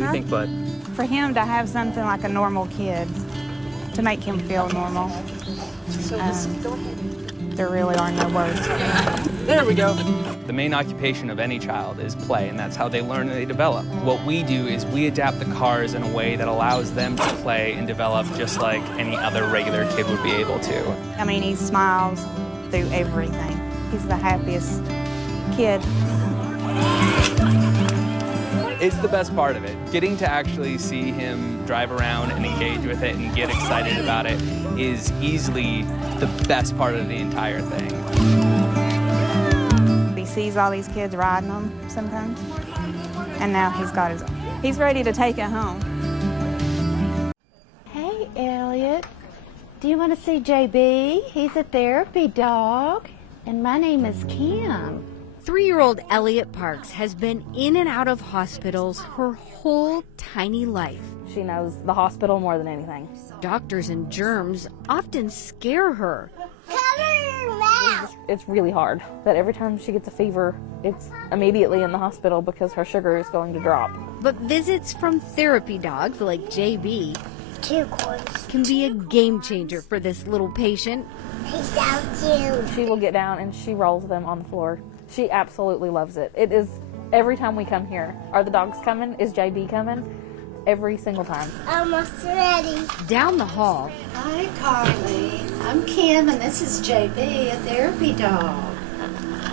do you think, Bud? For him to have something like a normal kid, to make him feel normal, there really are no words. There we go. The main occupation of any child is play, and that's how they learn and they develop. What we do is we adapt the cars in a way that allows them to play and develop just like any other regular kid would be able to. I mean, he smiles through everything. He's the happiest kid. It's the best part of it. Getting to actually see him drive around and engage with it and get excited about it is easily the best part of the entire thing. He sees all these kids riding them sometimes, and now he's ready to take it home. Hey, Elliot. Do you want to see JB? He's a therapy dog. And my name is Kim. 3-year-old Elliot Parks has been in and out of hospitals her whole tiny life. She knows the hospital more than anything. Doctors and germs often scare her. Cover your mouth! It's really hard that every time she gets a fever, it's immediately in the hospital because her sugar is going to drop. But visits from therapy dogs like JB 2 quarts. can be a game changer for this little patient. He's down too. She will get down and she rolls them on the floor. She absolutely loves it. It is every time we come here. Are the dogs coming? Is JB coming? Every single time. Almost ready. Down the hall, Hi, Carly. I'm Kim, and this is JB, a therapy dog.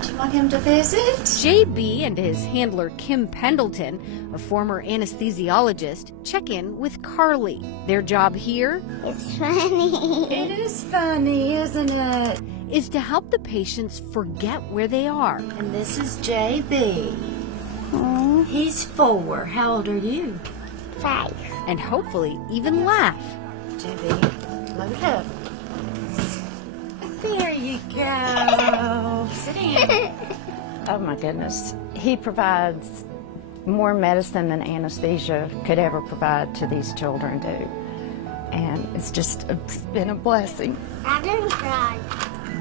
Do you want him to visit? JB and his handler Kim Pendleton, a former anesthesiologist, check in with Carly. Their job here It's funny. It is funny, isn't it? is to help the patients forget where they are. And this is JB. He's 4. How old are you? 5. And hopefully even laugh. JB, load up. There you go. Sit in. Oh my goodness. He provides more medicine than anesthesia could ever provide to these children do. And it's been a blessing. I didn't cry.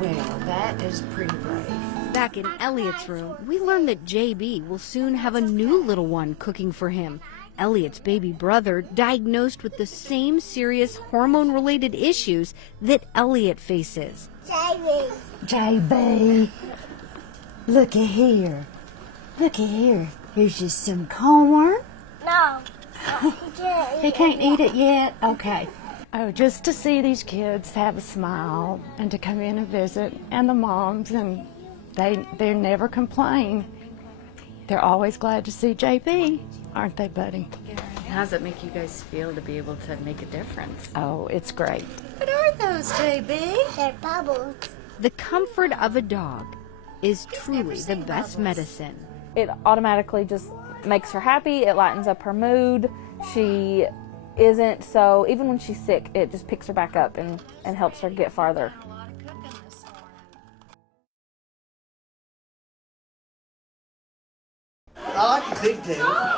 Well, that is pretty brave. Back in Elliot's room, we learn that JB will soon have a new little one cooking for him. Elliot's baby brother diagnosed with the same serious hormone-related issues that Elliot faces. Jamie. JB, looky here. Looky here. Here's just some corn. No. He can't eat it yet? Okay. Oh, just to see these kids have a smile and to come in and visit, and the moms, and they never complain. They're always glad to see JB, aren't they, buddy? How does it make you guys feel to be able to make a difference? Oh, it's great. What are those, JB? They're bubbles. The comfort of a dog is truly the best medicine. It automatically just makes her happy. It lightens up her mood. She isn't so, even when she's sick, it just picks her back up and helps her get farther.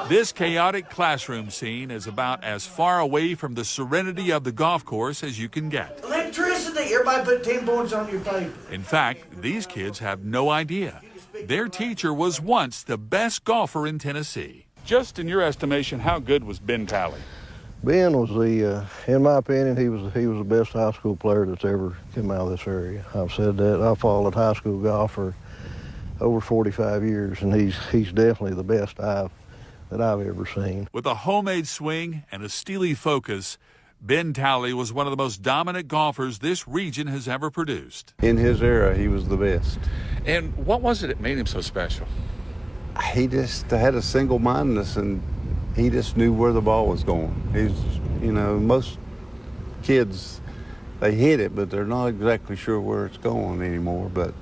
This chaotic classroom scene is about as far away from the serenity of the golf course as you can get. Electricity! Everybody put 10 points on your paper. In fact, these kids have no idea. Their teacher was once the best golfer in Tennessee. Just in your estimation, how good was Ben Talley? Ben was in my opinion, he was the best high school player that's ever come out of this area. I've said that. I followed high school golf for over 45 years, and he's definitely the best that I've ever seen. With a homemade swing and a steely focus, Ben Talley was one of the most dominant golfers this region has ever produced. In his era, he was the best. And what was it that made him so special? He just had a single-mindedness, and he just knew where the ball was going. Most kids, they hit it, but they're not exactly sure where it's going anymore. But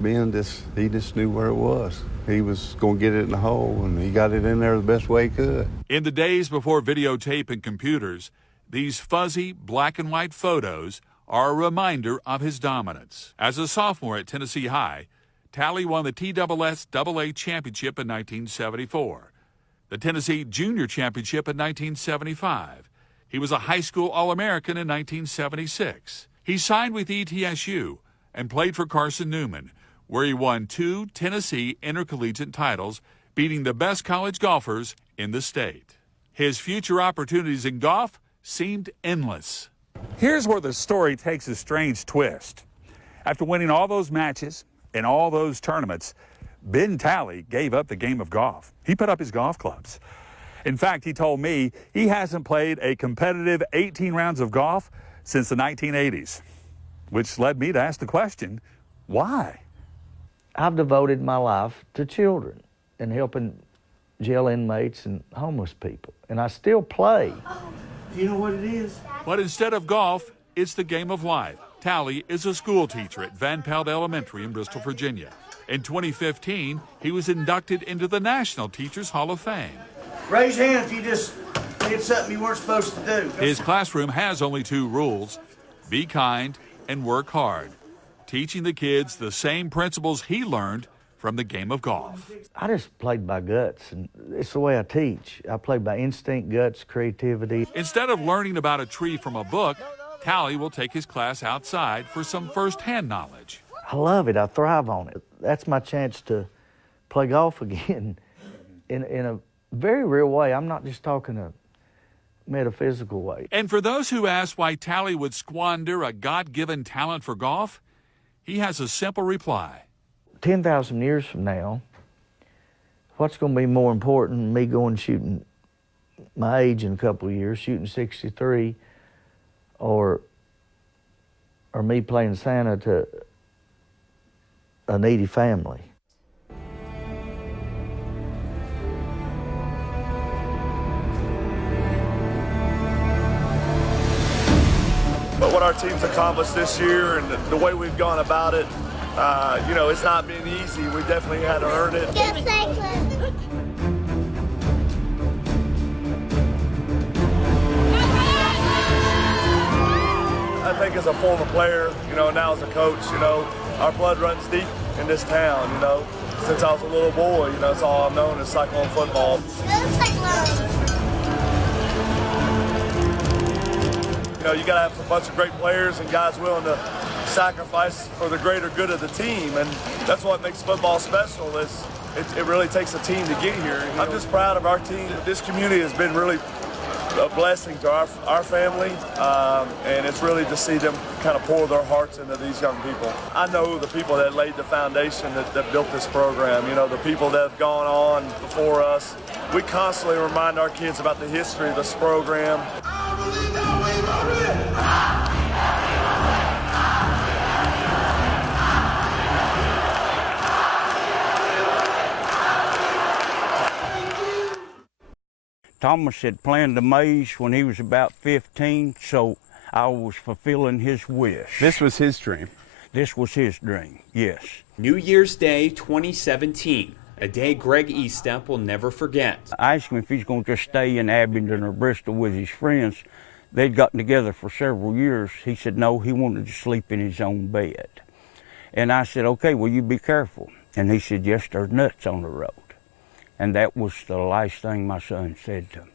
Ben, he just knew where it was. He was going to get it in the hole, and he got it in there the best way he could. In the days before videotape and computers, these fuzzy black and white photos are a reminder of his dominance. As a sophomore at Tennessee High, Talley won the TSSAA championship in 1974, the Tennessee Junior Championship in 1975. He was a high school All-American in 1976. He signed with ETSU and played for Carson Newman, where he won 2 Tennessee intercollegiate titles, beating the best college golfers in the state. His future opportunities in golf seemed endless. Here's where the story takes a strange twist. After winning all those matches and all those tournaments, Ben Talley gave up the game of golf. He put up his golf clubs. In fact, he told me he hasn't played a competitive 18 rounds of golf since the 1980s, which led me to ask the question, why? I've devoted my life to children and helping jail inmates and homeless people, and I still play. You know what it is? But instead of golf, it's the game of life. Talley is a school teacher at Van Pelt Elementary in Bristol, Virginia. In 2015, he was inducted into the National Teachers Hall of Fame. Raise your hand if you just did something you weren't supposed to do. His classroom has only 2 rules: be kind and work hard, teaching the kids the same principles he learned from the game of golf. I just played by guts, and it's the way I teach. I play by instinct, guts, creativity. Instead of learning about a tree from a book, Talley will take his class outside for some first-hand knowledge. I love it. I thrive on it. That's my chance to play golf again in a very real way. I'm not just talking a metaphysical way. And for those who ask why Talley would squander a God-given talent for golf, he has a simple reply. 10,000 years from now, what's going to be more important than me going shooting my age in a couple of years, shooting 63, or me playing Santa to a needy family? But what our team's accomplished this year and the way we've gone about it, you know, it's not been easy. We definitely had to earn it. I think as a former player, you know, now as a coach, you know, our blood runs deep in this town, you know. Since I was a little boy, you know, that's all I've known is Cyclone football. You know, you got to have a bunch of great players and guys willing to sacrifice for the greater good of the team, and that's what makes football special. Is it really takes a team to get here. I'm just proud of our team. This community has been really a blessing to our family, and it's really to see them kind of pour their hearts into these young people. I know the people that laid the foundation that built this program, you know, the people that have gone on before us. We constantly remind our kids about the history of this program. Thomas had planned a maze when he was about 15, so I was fulfilling his wish. This was his dream? This was his dream, yes. New Year's Day 2017, a day Greg Eastep will never forget. I asked him if he's going to just stay in Abingdon or Bristol with his friends. They'd gotten together for several years. He said no, he wanted to sleep in his own bed. And I said, okay, well, you be careful. And he said, yes, there's nuts on the road. And that was the last thing my son said to me.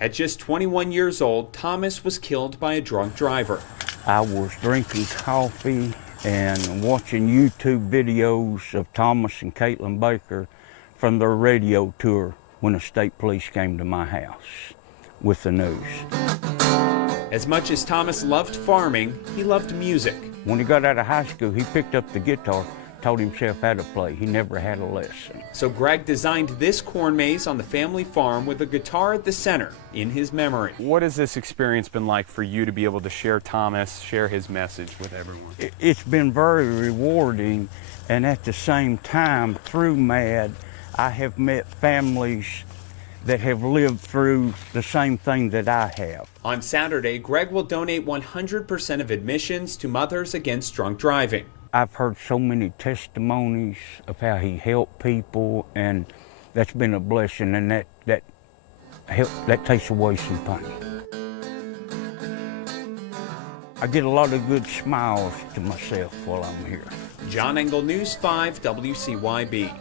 At just 21 years old, Thomas was killed by a drunk driver. I was drinking coffee and watching YouTube videos of Thomas and Caitlin Baker from their radio tour when the state police came to my house with the news. As much as Thomas loved farming, he loved music. When he got out of high school, he picked up the guitar, taught himself how to play. He never had a lesson. So Greg designed this corn maze on the family farm with a guitar at the center in his memory. What has this experience been like for you to be able to share Thomas, share his message with everyone? It's been very rewarding, and at the same time, through MAD, I have met families that have lived through the same thing that I have. On Saturday, Greg will donate 100% of admissions to Mothers Against Drunk Driving. I've heard so many testimonies of how he helped people, and that's been a blessing, and that takes away some pain. I get a lot of good smiles to myself while I'm here. John Engel, News 5 WCYB.